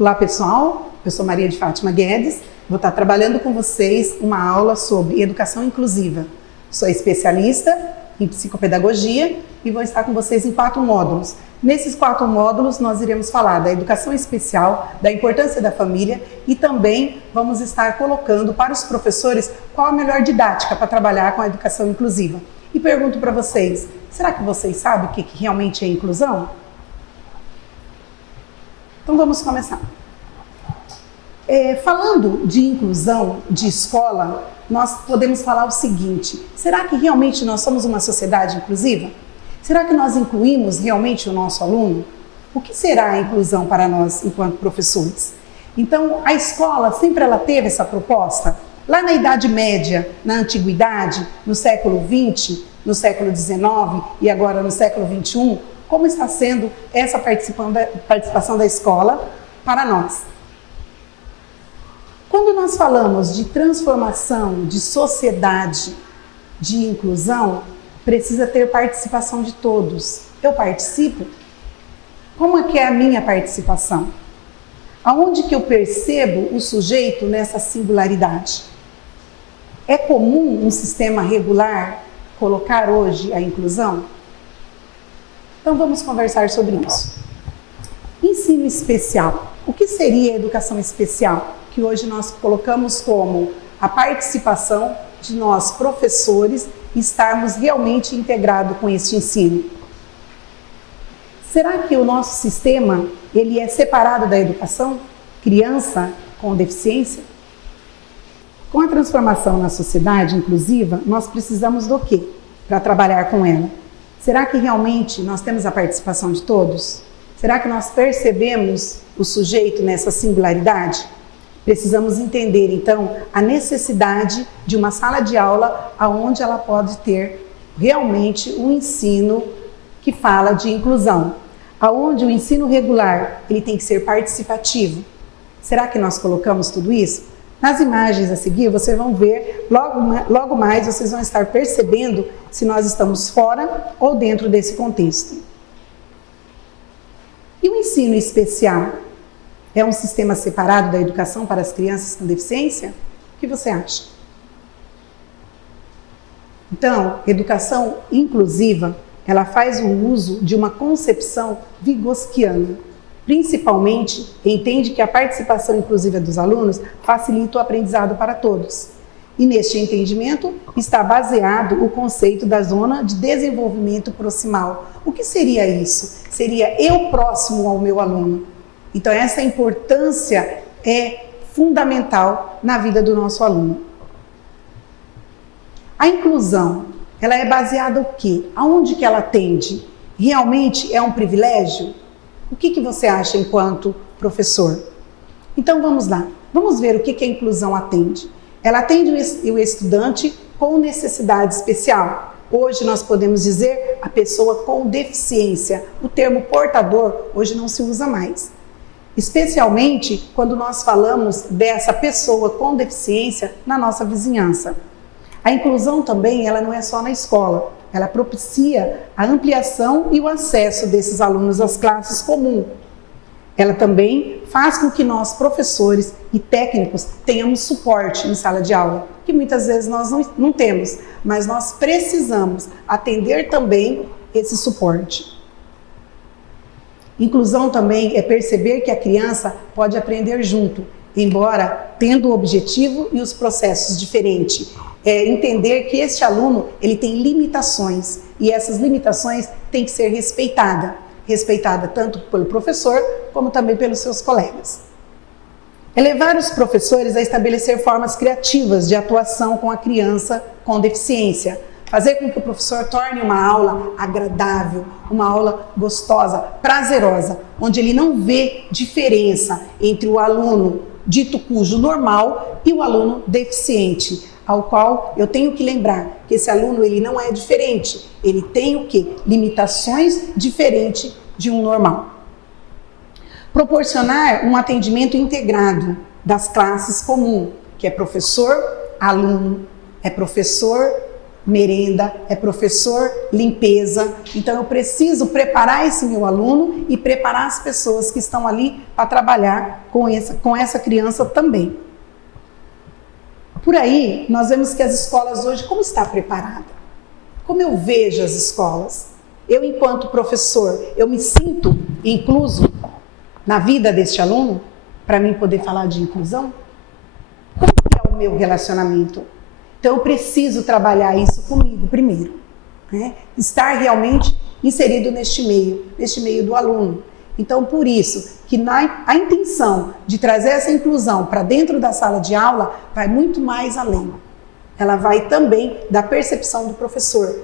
Olá pessoal, eu sou Maria de Fátima Guedes, vou estar trabalhando com vocês uma aula sobre educação inclusiva. Sou especialista em psicopedagogia e vou estar com vocês em 4 módulos. Nesses 4 módulos nós iremos falar da educação especial, da importância da família e também vamos estar colocando para os professores qual a melhor didática para trabalhar com a educação inclusiva. E pergunto para vocês, será que vocês sabem o que realmente é inclusão? Então vamos começar. Falando de inclusão de escola, nós podemos falar o seguinte: será que realmente nós somos uma sociedade inclusiva? Será que nós incluímos realmente o nosso aluno? O que será a inclusão para nós enquanto professores? Então, a escola sempre ela teve essa proposta. Lá na Idade Média, na Antiguidade, no século XX, no século XIX e agora no século XXI, como está sendo essa participação da escola para nós? Quando nós falamos de transformação, de sociedade, de inclusão, precisa ter participação de todos. Eu participo? Como é que é a minha participação? Aonde que eu percebo o sujeito nessa singularidade? É comum um sistema regular colocar hoje a inclusão? Então vamos conversar sobre isso. Ensino especial. O que seria a educação especial? Que hoje nós colocamos como a participação de nós, professores, estarmos realmente integrados com este ensino. Será que o nosso sistema ele é separado da educação? Criança com deficiência? Com a transformação na sociedade inclusiva, nós precisamos do quê para trabalhar com ela? Será que realmente nós temos a participação de todos? Será que nós percebemos o sujeito nessa singularidade? Precisamos entender, então, a necessidade de uma sala de aula onde ela pode ter realmente um ensino que fala de inclusão, onde o ensino regular ele tem que ser participativo. Será que nós colocamos tudo isso? Nas imagens a seguir, vocês vão ver, logo mais vocês vão estar percebendo se nós estamos fora ou dentro desse contexto. E o ensino especial? É um sistema separado da educação para as crianças com deficiência? O que você acha? Então, educação inclusiva, ela faz o uso de uma concepção vygotskiana. Principalmente, entende que a participação inclusiva dos alunos facilita o aprendizado para todos. E neste entendimento está baseado o conceito da zona de desenvolvimento proximal. O que seria isso? Seria eu próximo ao meu aluno. Então, essa importância é fundamental na vida do nosso aluno. A inclusão, ela é baseada no quê? Aonde que ela atende? Realmente é um privilégio? O que você acha enquanto professor? Então, vamos lá. Vamos ver o que a inclusão atende. Ela atende o estudante com necessidade especial. Hoje nós podemos dizer a pessoa com deficiência. O termo portador hoje não se usa mais. Especialmente quando nós falamos dessa pessoa com deficiência na nossa vizinhança. A inclusão também, ela não é só na escola, ela propicia a ampliação e o acesso desses alunos às classes comuns. Ela também faz com que nós, professores e técnicos, tenhamos suporte em sala de aula, que muitas vezes nós não temos, mas nós precisamos atender também esse suporte. Inclusão também é perceber que a criança pode aprender junto, embora tendo o objetivo e os processos diferentes. Entender que este aluno ele tem limitações e essas limitações têm que ser respeitada tanto pelo professor como também pelos seus colegas. Levar os professores a estabelecer formas criativas de atuação com a criança com deficiência, fazer com que o professor torne uma aula agradável, uma aula gostosa, prazerosa, onde ele não vê diferença entre o aluno dito cujo normal e o aluno deficiente, ao qual eu tenho que lembrar que esse aluno ele não é diferente, ele tem o quê? Limitações diferentes de um normal. Proporcionar um atendimento integrado das classes comuns, que é professor, aluno, é professor, merenda, é professor, limpeza. Então eu preciso preparar esse meu aluno e preparar as pessoas que estão ali para trabalhar com essa criança também. Por aí, nós vemos que as escolas hoje, como está preparada? Como eu vejo as escolas? Eu, enquanto professor, eu me sinto incluso na vida deste aluno, para mim poder falar de inclusão? Como que é o meu relacionamento? Então, eu preciso trabalhar isso comigo primeiro, né? Estar realmente inserido neste meio do aluno. Então, por isso, que a intenção de trazer essa inclusão para dentro da sala de aula vai muito mais além. Ela vai também da percepção do professor.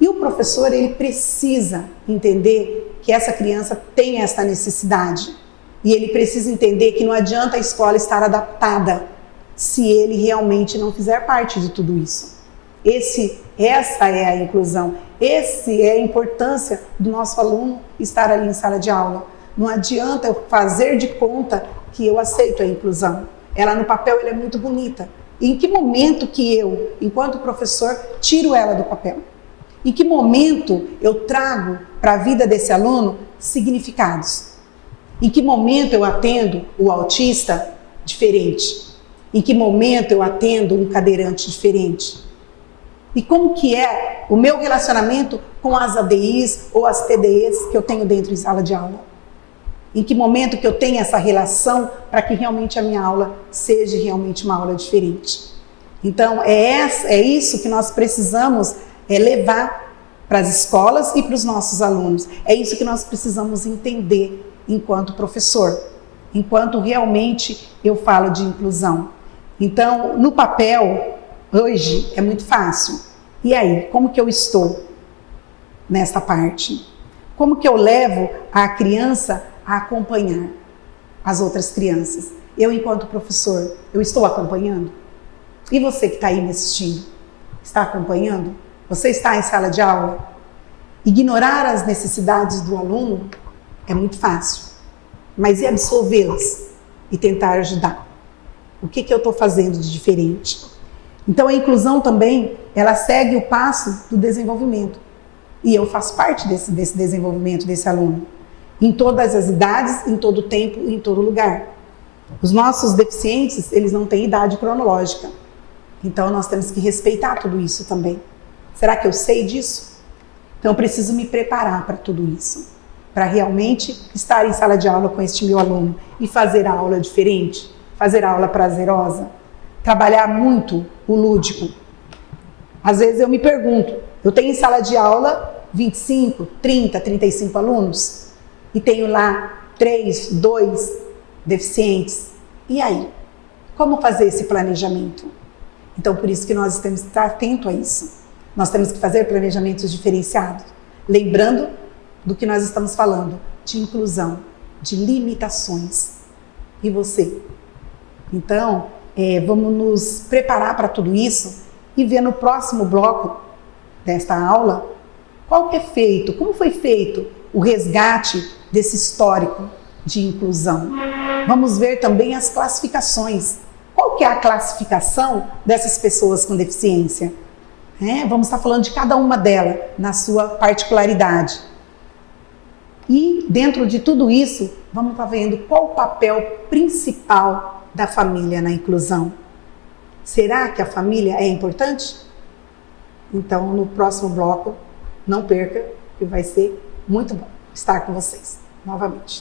E o professor, ele precisa entender que essa criança tem essa necessidade. E ele precisa entender que não adianta a escola estar adaptada se ele realmente não fizer parte de tudo isso. Essa é a inclusão, essa é a importância do nosso aluno estar ali em sala de aula. Não adianta eu fazer de conta que eu aceito a inclusão. Ela no papel ela é muito bonita. E em que momento que eu, enquanto professor, tiro ela do papel? Em que momento eu trago para a vida desse aluno significados? Em que momento eu atendo o autista diferente? Em que momento eu atendo um cadeirante diferente? E como que é o meu relacionamento com as ADIs ou as TDEs que eu tenho dentro de sala de aula? Em que momento que eu tenho essa relação para que realmente a minha aula seja realmente uma aula diferente? Então, é isso que nós precisamos levar para as escolas e para os nossos alunos. É isso que nós precisamos entender enquanto professor, enquanto realmente eu falo de inclusão. Então, no papel, hoje, é muito fácil. E aí, como que eu estou nessa parte? Como que eu levo a criança a acompanhar as outras crianças? Eu, enquanto professor, eu estou acompanhando? E você que está aí me assistindo, está acompanhando? Você está em sala de aula? Ignorar as necessidades do aluno é muito fácil, mas e absorvê-las e tentar ajudar? O que eu estou fazendo de diferente? Então, a inclusão também, ela segue o passo do desenvolvimento. E eu faço parte desse desenvolvimento desse aluno. Em todas as idades, em todo tempo e em todo lugar. Os nossos deficientes, eles não têm idade cronológica. Então, nós temos que respeitar tudo isso também. Será que eu sei disso? Então, eu preciso me preparar para tudo isso. Para realmente estar em sala de aula com este meu aluno e fazer a aula diferente, fazer a aula prazerosa, trabalhar muito o lúdico. Às vezes eu me pergunto, eu tenho em sala de aula 25, 30, 35 alunos e tenho lá 3, 2 deficientes. E aí? Como fazer esse planejamento? Então, por isso que nós temos que estar atento a isso. Nós temos que fazer planejamentos diferenciados, lembrando do que nós estamos falando, de inclusão, de limitações. E você? Então, vamos nos preparar para tudo isso e ver no próximo bloco desta aula qual que é feito, como foi feito o resgate desse histórico de inclusão. Vamos ver também as classificações. Qual que é a classificação dessas pessoas com deficiência? Vamos estar falando de cada uma delas na sua particularidade. E dentro de tudo isso, vamos estar vendo qual o papel principal da família na inclusão. Será que a família é importante? Então, no próximo bloco, não perca, que vai ser muito bom estar com vocês novamente.